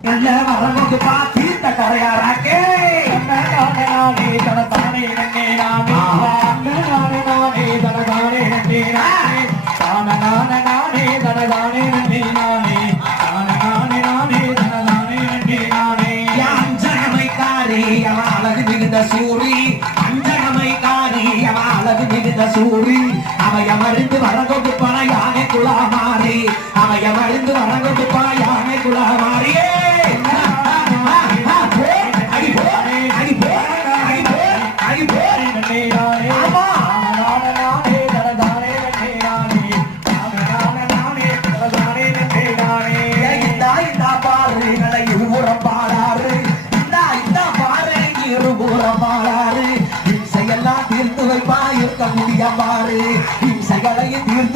நல்ல வரவுக்கு பாத்தி தக்கரையாராக்கே நானே தனதானே நன்னே நானே நானே தனதானே நன்னே நானே நானே தனதானே நன்னே நானே நானே தனதானே நன்னே நானே அஞ்சகமைக்காரி அவ அழகு மிகுந்த சூரி அஞ்சகமைக்காரி அவ அழகு மிகுந்த சூரி அவையமறிந்து வரகொடுப்பான யானை குலாமாரி அவையமறிந்து வரகொடுப்பான யானை குலாமாரியே தீர்த்து வைப்பா இருக்க முடியாரு இசைகளையும் தீர்த்து